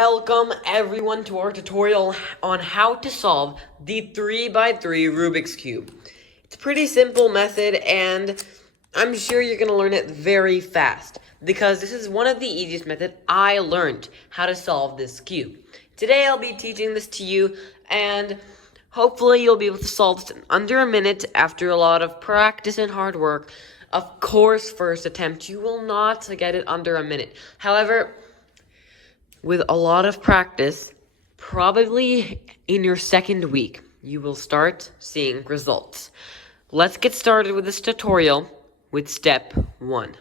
Welcome everyone to our tutorial on how to solve the 3x3 Rubik's Cube. It's a pretty simple method and I'm sure you're going to learn it very fast because this is one of the easiest methods I learned how to solve this cube. Today I'll be teaching this to you and hopefully you'll be able to solve this in under a minute after a lot of practice and hard work. Of course, first attempt you will not get it under a minute. However, with a lot of practice, probably in your second week, you will start seeing results. Let's get started with this tutorial with step 1.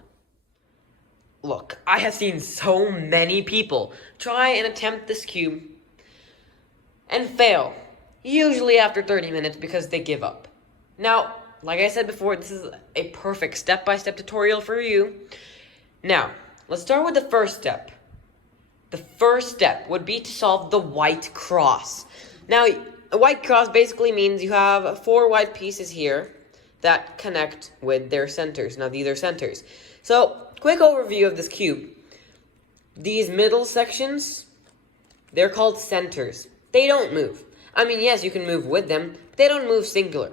Look, I have seen so many people try and attempt this cube and fail, usually after 30 minutes because they give up. Now, like I said before, this is a perfect step-by-step tutorial for you. Now, let's start with the first step. The first step would be to solve the white cross. Now, a white cross basically means you have 4 white pieces here that connect with their centers. Now, these are centers. So, quick overview of this cube. These middle sections, they're called centers. They don't move. I mean, yes, you can move with them, but they don't move singular.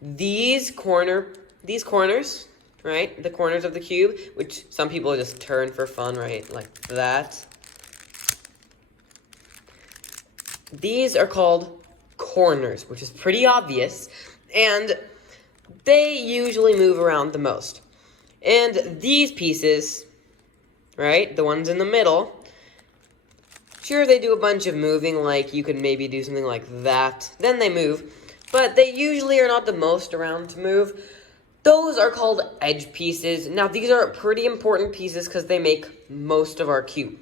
These corners, right? The corners of the cube, which some people just turn for fun, right? Like that. These are called corners, which is pretty obvious, and they usually move around the most. And these pieces, right? The ones in the middle, sure, they do a bunch of moving, like you could maybe do something like that. Then they move, but they usually are not the most around to move. Those are called edge pieces. Now, these are pretty important pieces because they make most of our cube.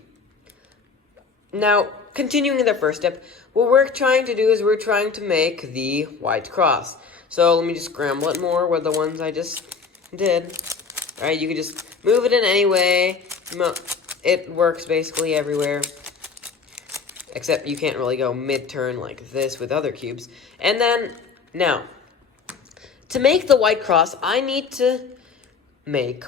Now, continuing in the first step, what we're trying to do is we're trying to make the white cross. So let me just scramble it more with the ones I just did. All right, you can just move it in any way. It works basically everywhere. Except you can't really go mid-turn like this with other cubes. And then, now, to make the white cross, I need to make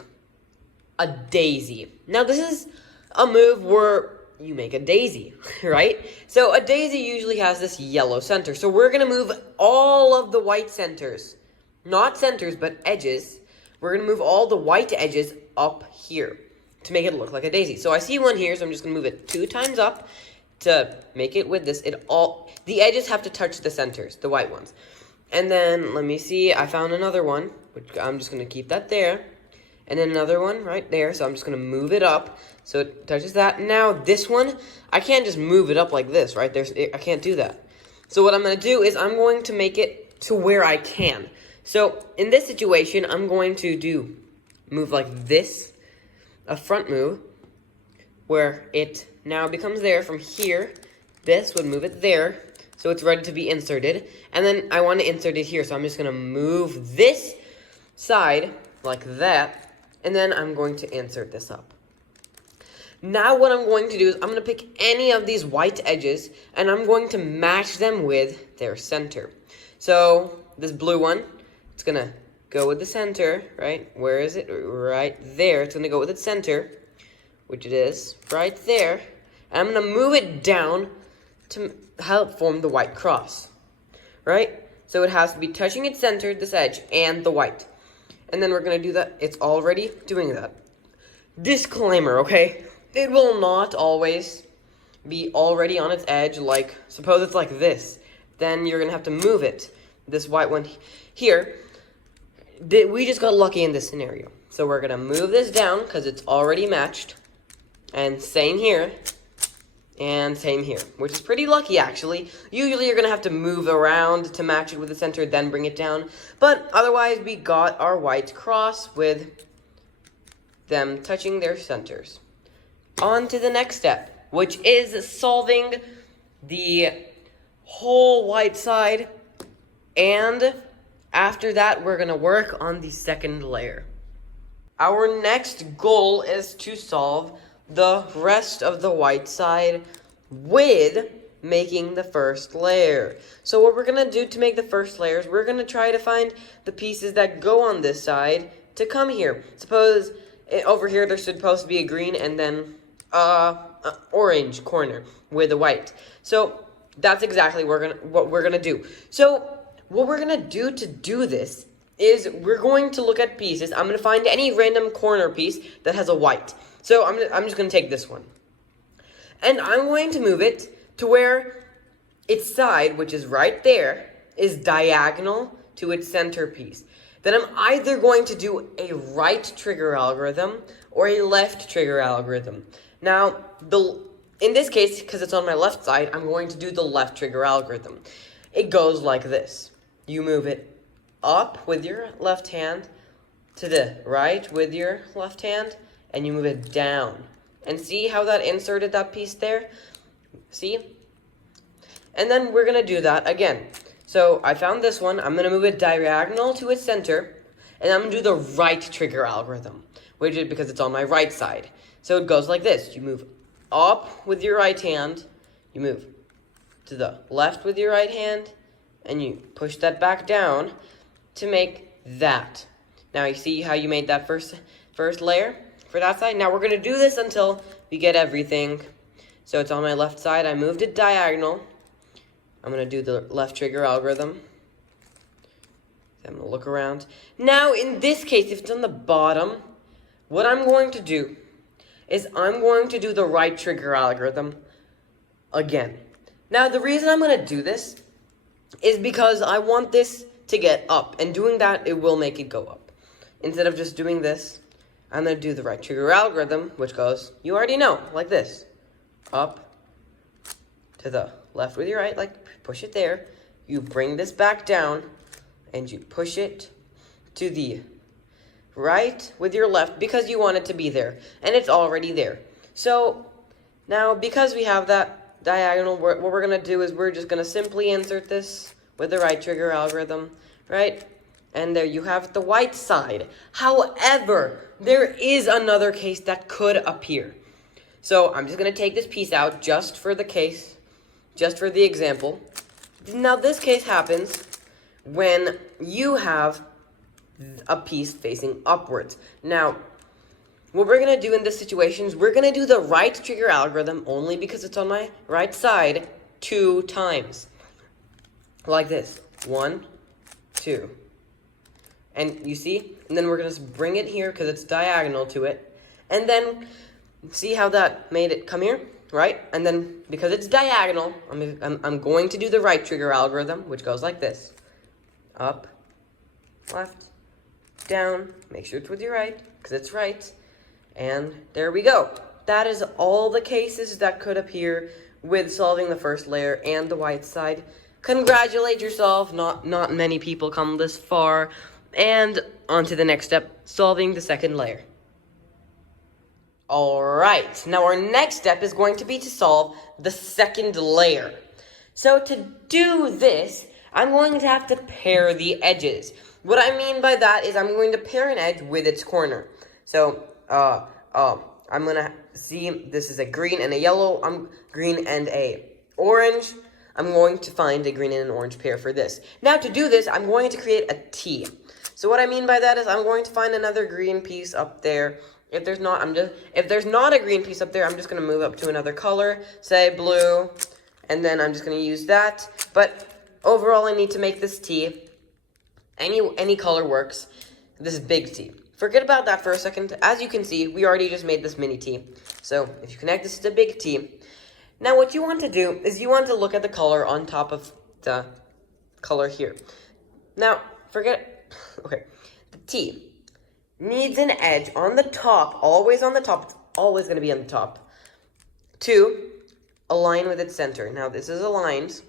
a daisy. Now, this is a move where you make a daisy, right? So, a daisy usually has this yellow center. So, we're going to move all of the white centers. Not centers, but edges. We're going to move all the white edges up here to make it look like a daisy. So, I see one here, so I'm just going to move it 2 times up to make it with this. The edges have to touch the centers, the white ones. And then, let me see, I found another one, which I'm just going to keep that there. And then another one right there, so I'm just going to move it up so it touches that. Now, this one, I can't just move it up like this, right? I can't do that. So what I'm going to do is I'm going to make it to where I can. So, in this situation, I'm going to move like this, a front move, where it now becomes there from here. This would move it there. So it's ready to be inserted. And then I want to insert it here. So I'm just going to move this side like that. And then I'm going to insert this up. Now what I'm going to do is I'm going to pick any of these white edges. And I'm going to match them with their center. So this blue one, it's going to go with the center, right? Where is it? Right there. It's going to go with its center, which it is right there. And I'm going to move it down to help form the white cross, right? So it has to be touching its center, this edge, and the white. And then we're going to do that. It's already doing that. Disclaimer, okay? It will not always be already on its edge, like, suppose it's like this. Then you're going to have to move it, this white one here. We just got lucky in this scenario. So we're going to move this down because it's already matched. And same here. And same here, which is pretty lucky, actually. Usually, you're going to have to move around to match it with the center, then bring it down. But otherwise, we got our white cross with them touching their centers. On to the next step, which is solving the whole white side. And after that, we're going to work on the second layer. Our next goal is to solve the rest of the white side with making the first layer. So what we're going to do to make the first layer is we're going to try to find the pieces that go on this side to come here. Suppose over here there's supposed to be a green and then orange corner with the white. So that's exactly what we're gonna do. So what we're gonna do to do this is we're going to look at pieces. I'm gonna find any random corner piece that has a white. So I'm just gonna take this one, and I'm going to move it to where its side, which is right there, is diagonal to its centerpiece. Then I'm either going to do a right trigger algorithm or a left trigger algorithm. Now, in this case, because it's on my left side, I'm going to do the left trigger algorithm. It goes like this. You move it up with your left hand, to the right with your left hand, and you move it down. And see how that inserted that piece there? See? And then we're going to do that again. So I found this one. I'm going to move it diagonal to its center, and I'm going to do the right trigger algorithm, which is because it's on my right side. So it goes like this. You move up with your right hand, you move to the left with your right hand, and you push that back down to make that. Now you see how you made that first layer for that side? Now we're going to do this until we get everything. So it's on my left side. I moved it diagonal. I'm going to do the left trigger algorithm. I'm going to look around. Now, in this case, if it's on the bottom, what I'm going to do is I'm going to do the right trigger algorithm again. Now, the reason I'm going to do this is because I want this to get up. And doing that, it will make it go up. Instead of just doing this, I'm going to do the right trigger algorithm, which goes, you already know, like this. Up to the left with your right, like push it there. You bring this back down, and you push it to the right with your left because you want it to be there, and it's already there. So now, because we have that diagonal, what we're going to do is we're just going to simply insert this with the right trigger algorithm, right? And there you have the white side. However, there is another case that could appear. So I'm just going to take this piece out just for the case, just for the example. Now this case happens when you have a piece facing upwards. Now, what we're going to do in this situation is we're going to do the right trigger algorithm only because it's on my right side 2 times. Like this. 1, 2. And you see? And then we're going to bring it here because it's diagonal to it. And then, see how that made it come here? Right? And then, because it's diagonal, I'm going to do the right trigger algorithm, which goes like this. Up, left, down. Make sure it's with your right, because it's right. And there we go. That is all the cases that could appear with solving the first layer and the white side. Congratulate yourself. Not many people come this far. And on to the next step, solving the second layer. Alright, now our next step is going to be to solve the second layer. So to do this, I'm going to have to pair the edges. What I mean by that is I'm going to pair an edge with its corner. So, I'm going to see this is a green and a yellow, green and a orange. I'm going to find a green and an orange pair for this. Now to do this, I'm going to create a T. So what I mean by that is I'm going to find another green piece up there. If there's not a green piece up there, I'm just going to move up to another color, say blue, and then I'm just going to use that. But overall, I need to make this T. Any color works. This is big T. Forget about that for a second. As you can see, we already just made this mini T. So if you connect this to the big T, now what you want to do is you want to look at the color on top of the color here. Now, okay, the T needs an edge on the top, always on the top, it's always going to be on the top, to align with its center. Now this is aligned,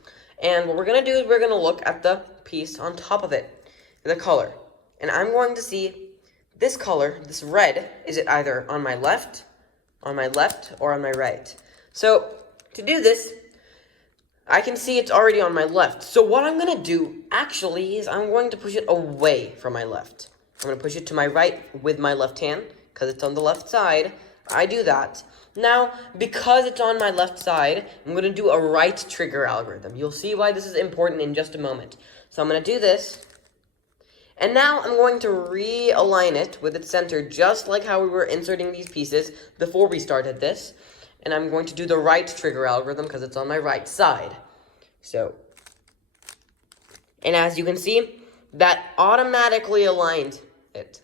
and what we're going to do is we're going to look at the piece on top of it, the color, and I'm going to see this color, this red, is it either on my left, or on my right. So to do this, I can see it's already on my left. So what I'm going to do actually is I'm going to push it away from my left. I'm going to push it to my right with my left hand, because it's on the left side. I do that. Now, because it's on my left side, I'm going to do a right trigger algorithm. You'll see why this is important in just a moment. So I'm going to do this, And now I'm going to realign it with its center, just like how we were inserting these pieces before we started this. And I'm going to do the right trigger algorithm because it's on my right side. So, and as you can see, that automatically aligned it.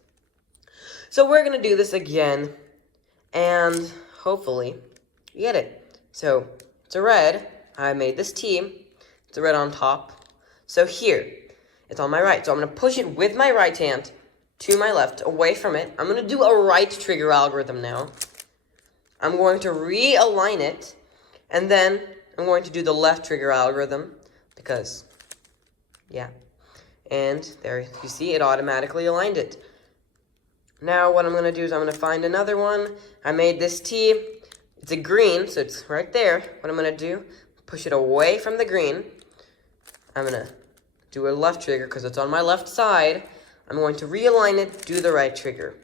So we're going to do this again, and hopefully you get it. So it's a red. I made this T. It's a red on top. So here, it's on my right. So I'm going to push it with my right hand to my left, away from it. I'm going to do a right trigger algorithm now. I'm going to realign it, and then I'm going to do the left trigger algorithm, because, yeah. And there, you see, it automatically aligned it. Now what I'm going to do is I'm going to find another one. I made this T. It's a green, so it's right there. What I'm going to do, push it away from the green. I'm going to do a left trigger because it's on my left side. I'm going to realign it, do the right trigger.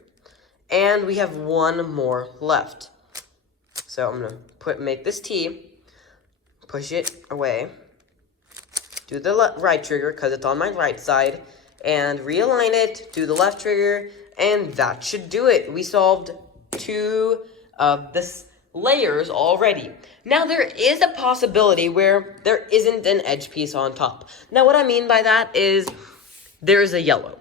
And we have one more left. So I'm going to make this T, push it away, do the right trigger because it's on my right side, and realign it, do the left trigger, and that should do it. We solved 2 of the layers already. Now there is a possibility where there isn't an edge piece on top. Now what I mean by that is there's a yellow.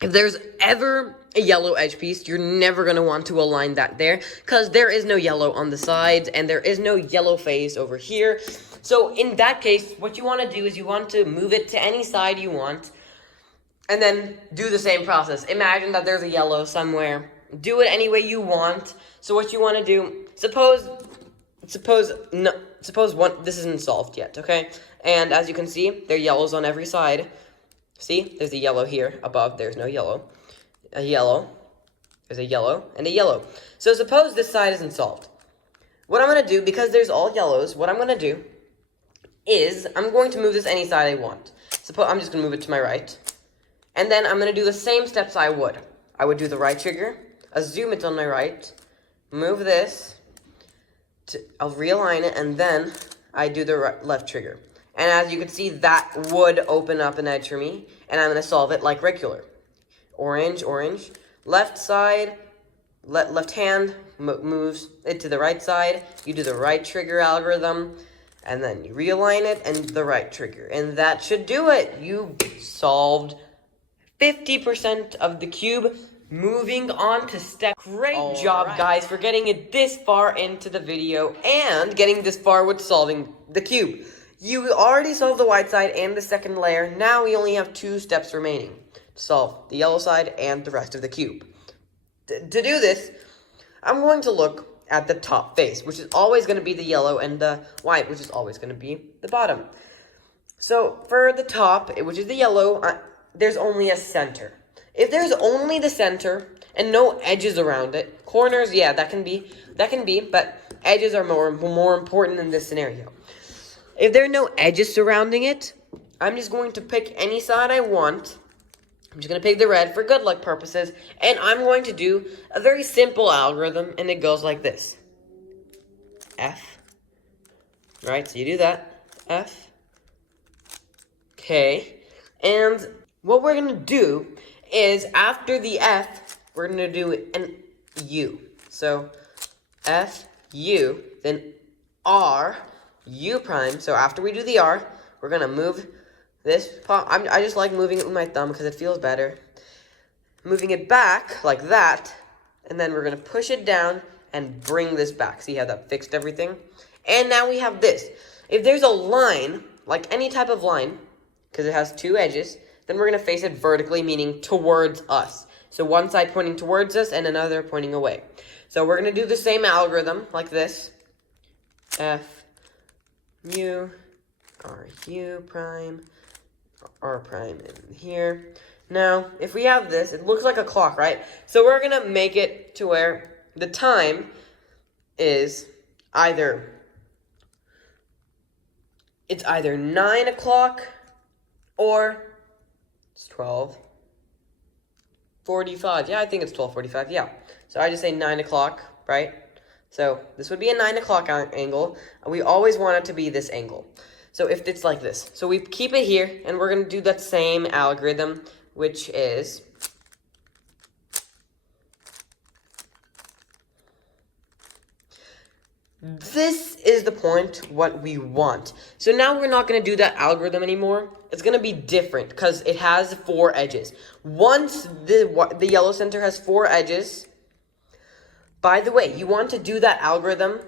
If there's ever a yellow edge piece, you're never going to want to align that there because there is no yellow on the sides and there is no yellow face over here. So in that case, what you want to do is you want to move it to any side you want and then do the same process. Imagine that there's a yellow somewhere. Do it any way you want. So what you want to do, suppose this isn't solved yet, okay? And as you can see, there are yellows on every side. See, there's a yellow here above. There's no yellow. A yellow. There's a yellow and a yellow. So suppose this side isn't solved. What I'm going to do, because there's all yellows, what I'm going to do is I'm going to move this any side I want. Suppose I'm just going to move it to my right. And then I'm going to do the same steps I would. I would do the right trigger, assume it's on my right, move this, I'll realign it, and then I do the left trigger. And as you can see, that would open up an edge for me, and I'm going to solve it like regular. Orange, orange, left side, left hand moves it to the right side, you do the right trigger algorithm, and then you realign it and the right trigger. And that should do it. You solved 50% of the cube. Moving on to step. Great job, guys, for getting it this far into the video and getting this far with solving the cube. You already solved the white side and the second layer. Now we only have 2 steps remaining to solve the yellow side and the rest of the cube. To do this, I'm going to look at the top face, which is always going to be the yellow, and the white, which is always going to be the bottom. So for the top, which is the yellow, there's only a center. If there's only the center and no edges around it, corners, yeah, that can be, but edges are more important in this scenario. If there are no edges surrounding it, I'm just going to pick any side I want. I'm just going to pick the red for good luck purposes, and I'm going to do a very simple algorithm, and it goes like this. F, right, so you do that, F, K, and what we're going to do is after the F, we're going to do an U. So F, U, then R, U prime. So after we do the R, we're going to move this. I just like moving it with my thumb because it feels better. Moving it back like that, and then we're going to push it down and bring this back. See how that fixed everything? And now we have this. If there's a line, like any type of line, because it has 2 edges, then we're going to face it vertically, meaning towards us. So one side pointing towards us and another pointing away. So we're going to do the same algorithm like this. F, U, R, U prime, R prime in here. Now, if we have this, it looks like a clock, right? So we're going to make it to where the time is either 9 o'clock or it's 12:45. Yeah, I think it's 12:45. Yeah. So I just say 9 o'clock, right? So this would be a 9 o'clock angle. We always want it to be this angle. So if it's like this. So we keep it here, and we're going to do that same algorithm which is this is the point what we want. So now we're not going to do that algorithm anymore. It's going to be different because it has 4 edges. Once the yellow center has 4 edges, by the way, you want to do that algorithm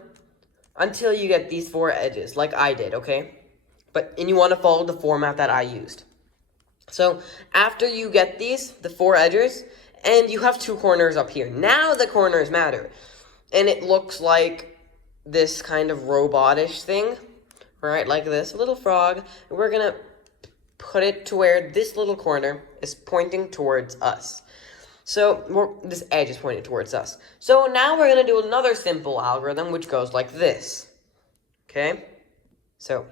until you get these 4 edges, like I did, okay? And you want to follow the format that I used. So after you get the 4 edges, and you have 2 corners up here. Now the corners matter. And it looks like this kind of robotish thing, right? Like this little frog. And we're gonna put it to where this little corner is pointing towards us. So this edge is pointing towards us. So now we're gonna do another simple algorithm, which goes like this. Okay? So,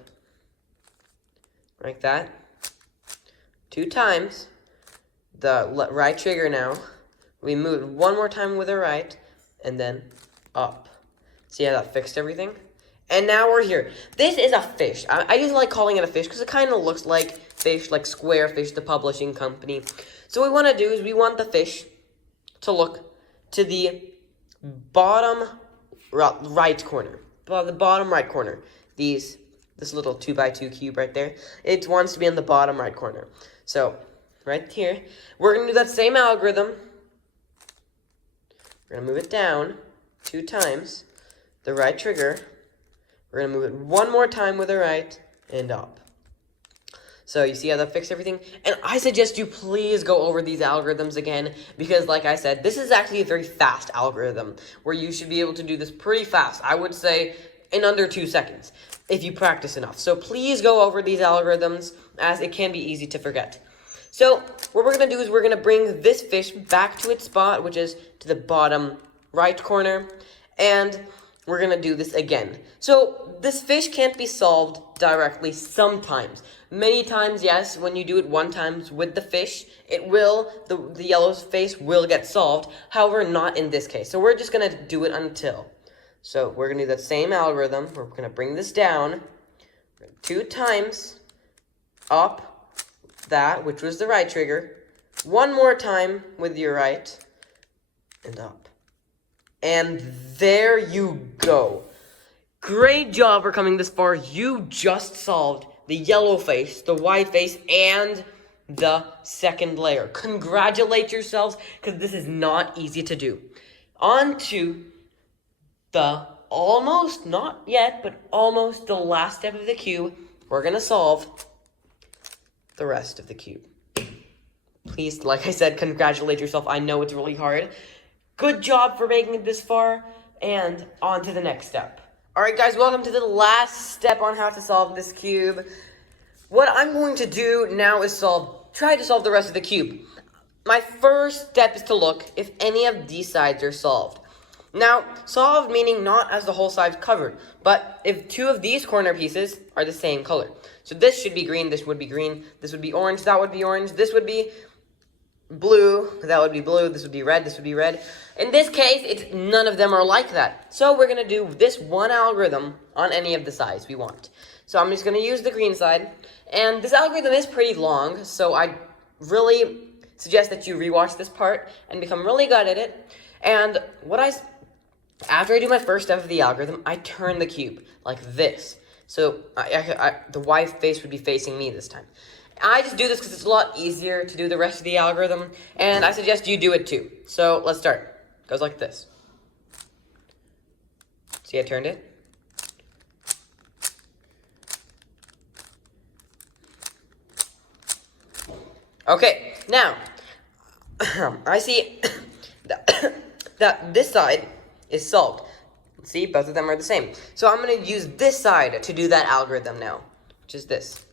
like that. 2 times. The right trigger now. We move it 1 more time with the right, and then up. See how that fixed everything? And now we're here. This is a fish. I just like calling it a fish because it kind of looks like fish, like Square Fish, the publishing company. So what we want to do is we want the fish to look to the bottom right corner. The bottom right corner. This little 2x2 cube right there. It wants to be in the bottom right corner. So, right here. We're going to do that same algorithm. We're going to move it down 2 times. The right trigger. We're going to move it 1 more time with the right and up. So you see how that fixed everything? And I suggest you please go over these algorithms again because like I said, this is actually a very fast algorithm where you should be able to do this pretty fast. I would say in under 2 seconds if you practice enough. So please go over these algorithms as it can be easy to forget. So what we're going to do is we're going to bring this fish back to its spot, which is to the bottom right corner. And we're going to do this again. So this fish can't be solved directly sometimes. Many times, yes, when you do it 1 time with the fish, the yellow face will get solved. However, not in this case. So we're just going to do it until. So we're going to do the same algorithm. We're going to bring this down 2 times up that, which was the right trigger. 1 more time with your right and up. And there you go. Great job for coming this far. You just solved the yellow face, the white face, and the second layer. Congratulate yourselves, because this is not easy to do. On to the almost, not yet, but almost the last step of the cube. We're going to solve the rest of the cube. Please, like I said, congratulate yourself. I know it's really hard. Good job for making it this far, and on to the next step. Alright guys, welcome to the last step on how to solve this cube. What I'm going to do now is try to solve the rest of the cube. My first step is to look if any of these sides are solved. Now, solved meaning not as the whole side's covered, but if 2 of these corner pieces are the same color. So this should be green, this would be green, this would be orange, that would be orange, this would be blue, that would be blue, this would be red, this would be red. In this case, none of them are like that. So we're going to do this one algorithm on any of the sides we want. So I'm just going to use the green side. And this algorithm is pretty long, so I really suggest that you rewatch this part and become really good at it. And after I do my first step of the algorithm, I turn the cube like this. So the white face would be facing me this time. I just do this because it's a lot easier to do the rest of the algorithm, and I suggest you do it too. So let's start. It goes like this. See, I turned it. Okay, now, I see that this side is solved. See, both of them are the same. So I'm going to use this side to do that algorithm now, which is this.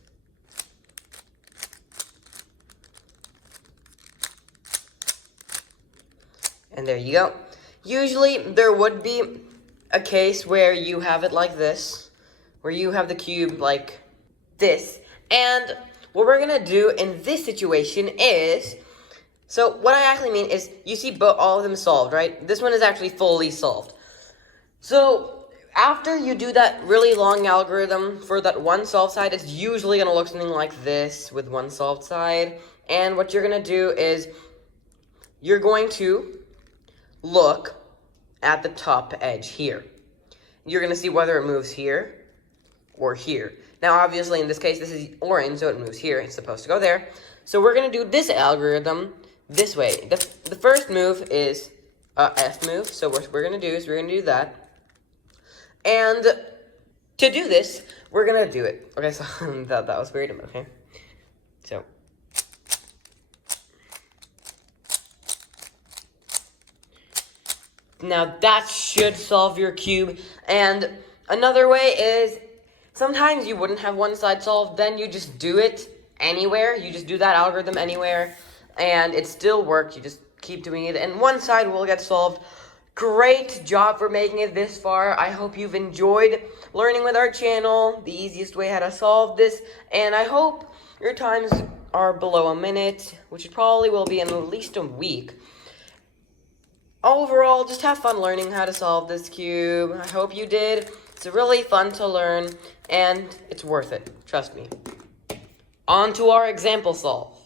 And there you go. Usually, there would be a case where you have it like this, where you have the cube like this. And what we're going to do in this situation is, so what I actually mean is, you see all of them solved, right? This one is actually fully solved. So, after you do that really long algorithm for that one solved side, it's usually going to look something like this with one solved side. And what you're going to do is you're going to look at the top edge here. You're going to see whether it moves here or here. Now, obviously, in this case, this is orange, so it moves here. It's supposed to go there. So we're going to do this algorithm this way. The first move is F move. So what we're going to do is we're going to do that. And to do this, we're going to do it. Okay, so that was weird. Okay. So. Now that should solve your cube. And another way is sometimes you wouldn't have one side solved, then you just do it anywhere. You just do that algorithm anywhere, and it still works. You just keep doing it, and one side will get solved. Great job for making it this far. I hope you've enjoyed learning with our channel, the easiest way how to solve this, and I hope your times are below a minute, which it probably will be in at least a week. Overall, just have fun learning how to solve this cube. I hope you did. It's really fun to learn, and it's worth it. Trust me. On to our example solve.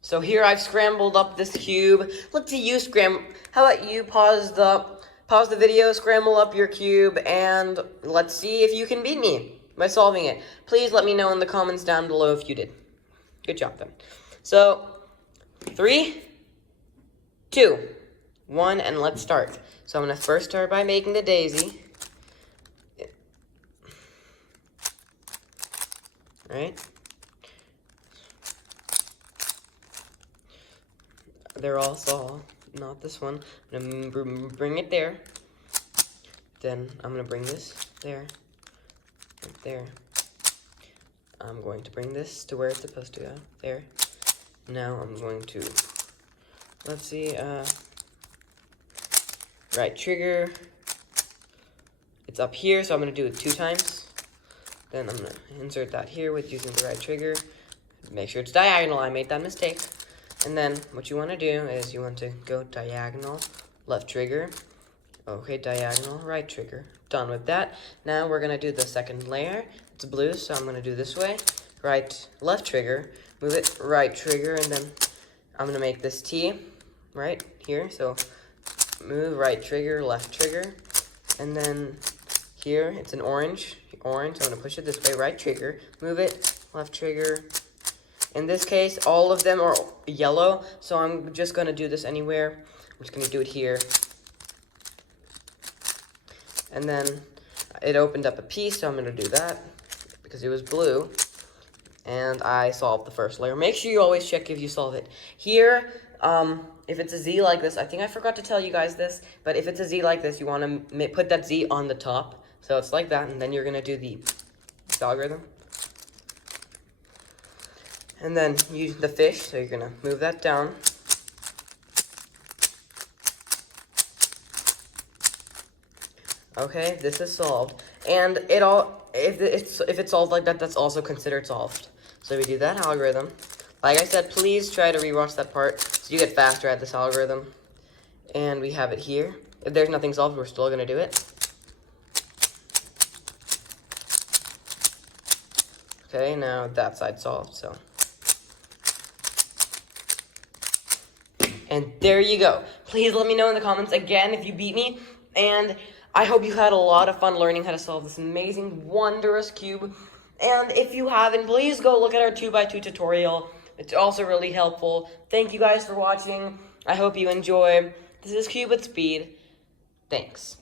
So here I've scrambled up this cube. Let's see you scramble. How about you pause the video, scramble up your cube, and let's see if you can beat me by solving it. Please let me know in the comments down below if you did. Good job then. So 3, 2, 1, and let's start. So I'm going to first start by making the daisy. Right? They're all solved. Not this one. I'm going to bring it there. Then I'm going to bring this there. Right there. I'm going to bring this to where it's supposed to go. There. Now I'm going to, let's see, right trigger. It's up here, so I'm going to do it 2 times. Then I'm going to insert that here with using the right trigger. Make sure it's diagonal. I made that mistake. And then what you want to do is you want to go diagonal, left trigger. Okay, diagonal, right trigger. Done with that. Now we're going to do the second layer. It's blue, so I'm going to do this way. Left trigger, move it, right trigger, and then I'm going to make this T right here. So move, right trigger, left trigger. And then here, it's an orange, so I'm going to push it this way, right trigger, move it, left trigger. In this case, all of them are yellow, so I'm just going to do this anywhere. I'm just going to do it here. And then it opened up a piece, so I'm going to do that because it was blue. And I solved the first layer. Make sure you always check if you solve it. Here, if it's a Z like this, I think I forgot to tell you guys this, but if it's a Z like this, you want to put that Z on the top. So it's like that, and then you're going to do the algorithm. And then use the fish, so you're going to move that down. Okay, this is solved. And if it's solved like that, that's also considered solved. So we do that algorithm. Like I said, please try to rewatch that part so you get faster at this algorithm. And we have it here. If there's nothing solved, we're still going to do it. Okay, now that side's solved, so. And there you go. Please let me know in the comments again if you beat me. And I hope you had a lot of fun learning how to solve this amazing, wondrous cube. And if you haven't, please go look at our 2x2 tutorial. It's also really helpful. Thank you guys for watching. I hope you enjoy. This is Cube with Speed. Thanks.